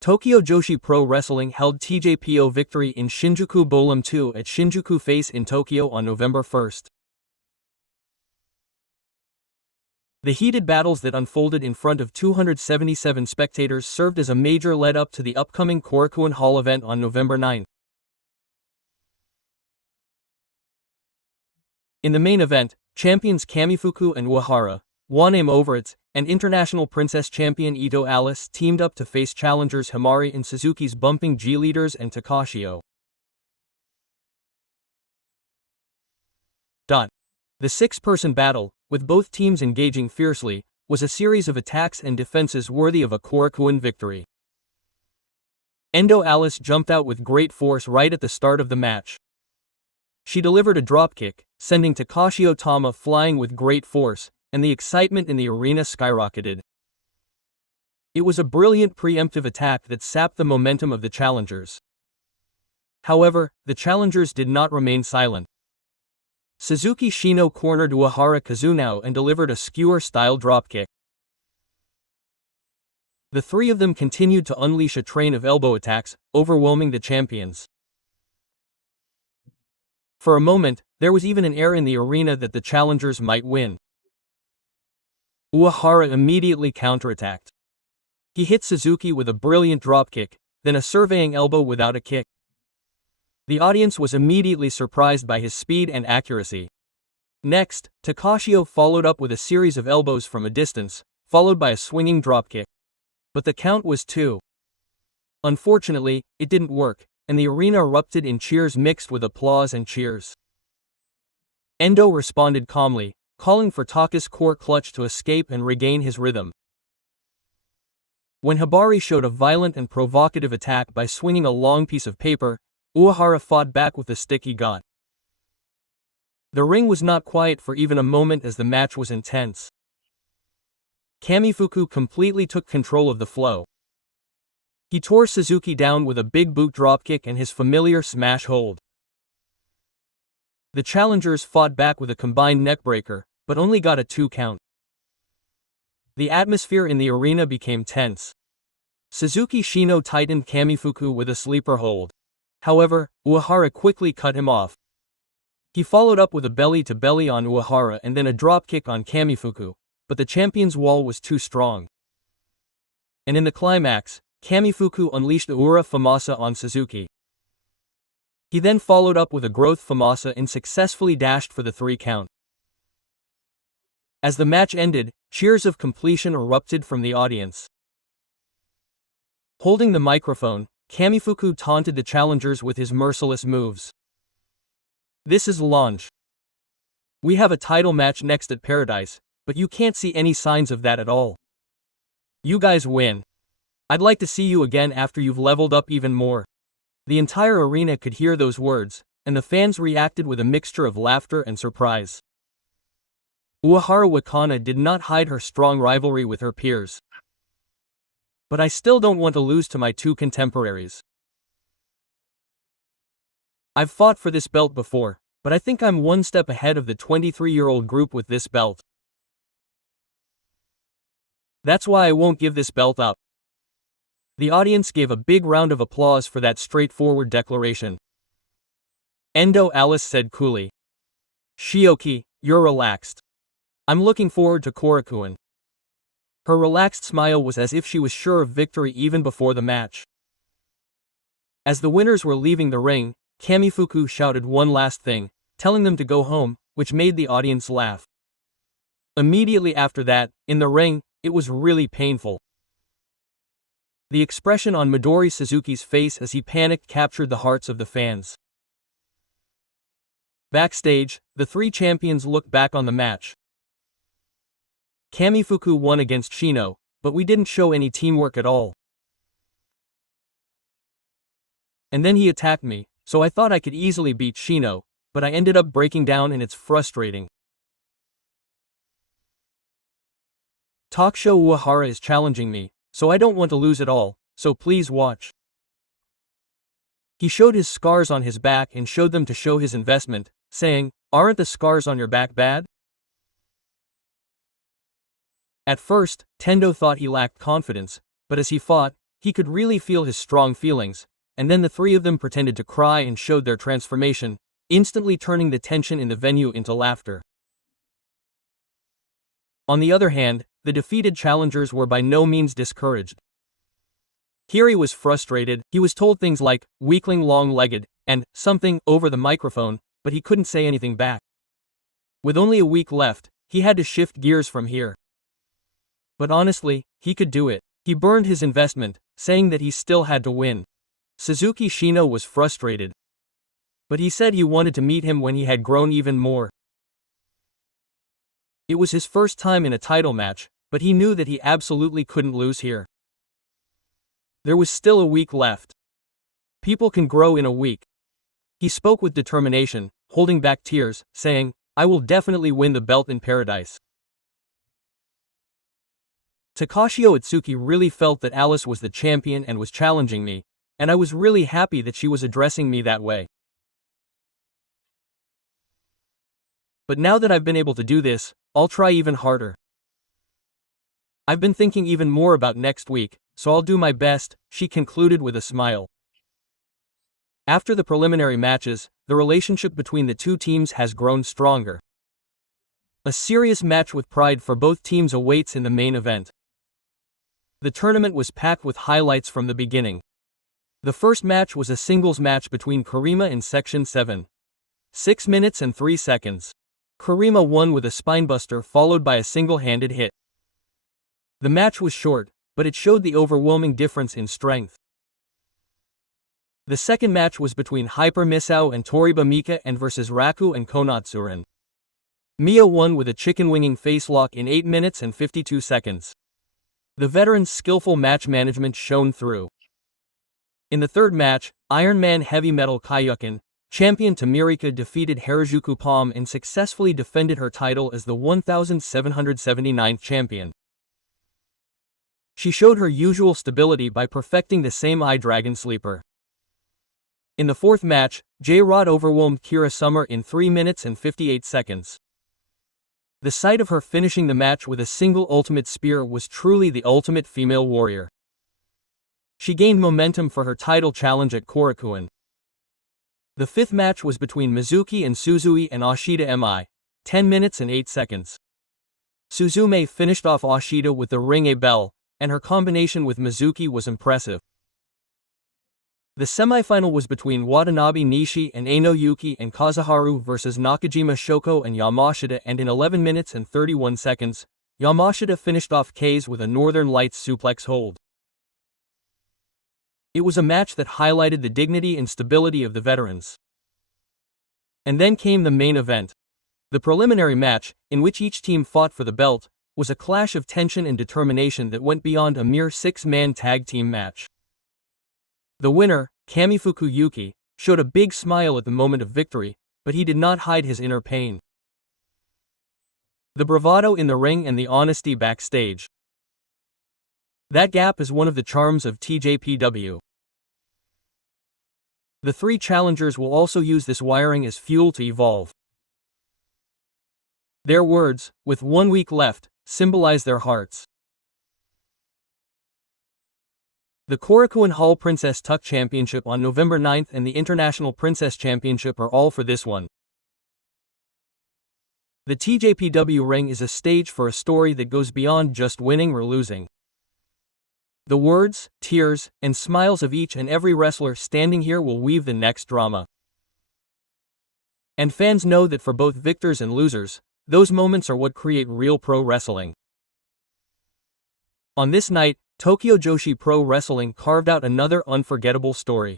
Tokyo Joshi Pro Wrestling held Tjpw Victory in Shinjuku Bolam 2 at Shinjuku Face in Tokyo on November 1st. The heated battles that unfolded in front of 277 spectators served as a major lead-up to the upcoming Korakuen Hall event on November 9. In the main event, champions Kamifuku and Uehara, Waname Overits, and International Princess Champion Ito Alice teamed up to face challengers Himari and Suzuki's bumping G-Leaders and Takashio. The six-person battle, with both teams engaging fiercely, was a series of attacks and defenses worthy of a Korakuen victory. Endo Alice jumped out with great force right at the start of the match. She delivered a dropkick, sending Takashio Tama flying with great force, and the excitement in the arena skyrocketed. It was a brilliant preemptive attack that sapped the momentum of the challengers. However, the challengers did not remain silent. Suzuki Shino cornered Uehara Kazunao and delivered a skewer-style dropkick. The three of them continued to unleash a train of elbow attacks, overwhelming the champions. For a moment, there was even an air in the arena that the challengers might win. Uehara immediately counterattacked. He hit Suzuki with a brilliant dropkick, then a surveying elbow without a kick. The audience was immediately surprised by his speed and accuracy. Next, Takashio followed up with a series of elbows from a distance, followed by a swinging dropkick. But the count was 2. Unfortunately, it didn't work, and the arena erupted in cheers mixed with applause and cheers. Endo responded calmly, calling for Taka's core clutch to escape and regain his rhythm. When Hibari showed a violent and provocative attack by swinging a long piece of paper, Uehara fought back with the stick he got. The ring was not quiet for even a moment as the match was intense. Kamifuku completely took control of the flow. He tore Suzuki down with a big boot dropkick and his familiar smash hold. The challengers fought back with a combined neckbreaker, but only got a 2 count. The atmosphere in the arena became tense. Suzuki Shino tightened Kamifuku with a sleeper hold. However, Uehara quickly cut him off. He followed up with a belly-to-belly on Uehara and then a dropkick on Kamifuku, but the champion's wall was too strong. And in the climax, Kamifuku unleashed the Ura Famasa on Suzuki. He then followed up with a growth Famasa and successfully dashed for the 3 count. As the match ended, cheers of completion erupted from the audience. Holding the microphone, Kamifuku taunted the challengers with his merciless moves. "This is launch. We have a title match next at Paradise, but you can't see any signs of that at all. You guys win. I'd like to see you again after you've leveled up even more." The entire arena could hear those words, and the fans reacted with a mixture of laughter and surprise. Uehara Wakana did not hide her strong rivalry with her peers. "But I still don't want to lose to my 2 contemporaries. I've fought for this belt before, but I think I'm 1 step ahead of the 23-year-old group with this belt. That's why I won't give this belt up." The audience gave a big round of applause for that straightforward declaration. Endo Alice said coolly, "Shioki, you're relaxed. I'm looking forward to Korakuen." Her relaxed smile was as if she was sure of victory even before the match. As the winners were leaving the ring, Kamifuku shouted one last thing, telling them to go home, which made the audience laugh. Immediately after that, in the ring, it was really painful. The expression on Midori Suzuki's face as he panicked captured the hearts of the fans. Backstage, the 3 champions looked back on the match. "Kamifuku won against Shino, but we didn't show any teamwork at all. And then he attacked me, so I thought I could easily beat Shino, but I ended up breaking down and it's frustrating. Takusho Uehara is challenging me, so I don't want to lose at all, so please watch." He showed his scars on his back and showed them to show his investment, saying, "Aren't the scars on your back bad?" At first, Tendo thought he lacked confidence, but as he fought, he could really feel his strong feelings, and then the three of them pretended to cry and showed their transformation, instantly turning the tension in the venue into laughter. On the other hand, the defeated challengers were by no means discouraged. Here he was frustrated. He was told things like, "weakling long-legged," and something over the microphone, but he couldn't say anything back. With only a week left, he had to shift gears from here. But honestly, he could do it. He burned his investment, saying that he still had to win. Suzuki Shino was frustrated. But he said he wanted to meet him when he had grown even more. It was his first time in a title match, but he knew that he absolutely couldn't lose here. There was still a week left. People can grow in a week. He spoke with determination, holding back tears, saying, "I will definitely win the belt in paradise." Takashi Otsuki really felt that Alice was the champion and was challenging me, and I was really happy that she was addressing me that way. But now that I've been able to do this, I'll try even harder. I've been thinking even more about next week, so I'll do my best, she concluded with a smile. After the preliminary matches, the relationship between the two teams has grown stronger. A serious match with pride for both teams awaits in the main event. The tournament was packed with highlights from the beginning. The first match was a singles match between Karima and Section 7. 6 minutes and 3 seconds. Karima won with a spinebuster followed by a single-handed hit. The match was short, but it showed the overwhelming difference in strength. The second match was between Hyper Misao and Toriba Mika and versus Raku and Konatsuren. Mia won with a chicken-winging facelock in 8 minutes and 52 seconds. The veteran's skillful match management shone through. In the third match, Iron Man Heavy Metal Kaiyukin, champion Tamirika defeated Harajuku Palm and successfully defended her title as the 1779th champion. She showed her usual stability by perfecting the same Eye Dragon Sleeper. In the fourth match, J-Rod overwhelmed Kira Summer in 3 minutes and 58 seconds. The sight of her finishing the match with a single ultimate spear was truly the ultimate female warrior. She gained momentum for her title challenge at Korakuen. The fifth match was between Mizuki and Suzui and Ashita Mi, 10 minutes and 8 seconds. Suzume finished off Ashita with the ring a bell, and her combination with Mizuki was impressive. The semifinal was between Watanabe Nishi and Eino Yuki and Kazuharu versus Nakajima Shoko and Yamashita, and in 11 minutes and 31 seconds, Yamashita finished off K's with a Northern Lights suplex hold. It was a match that highlighted the dignity and stability of the veterans. And then came the main event. The preliminary match, in which each team fought for the belt, was a clash of tension and determination that went beyond a mere 6-man tag team match. The winner, Kamifuku Yuki, showed a big smile at the moment of victory, but he did not hide his inner pain. The bravado in the ring and the honesty backstage. That gap is one of the charms of Tjpw. The three challengers will also use this wiring as fuel to evolve. Their words, with 1 week left, symbolize their hearts. The Korakuen Hall Princess Tuck Championship on November 9th and the International Princess Championship are all for this one. The Tjpw ring is a stage for a story that goes beyond just winning or losing. The words, tears, and smiles of each and every wrestler standing here will weave the next drama. And fans know that for both victors and losers, those moments are what create real pro wrestling. On this night, Tokyo Joshi Pro Wrestling carved out another unforgettable story.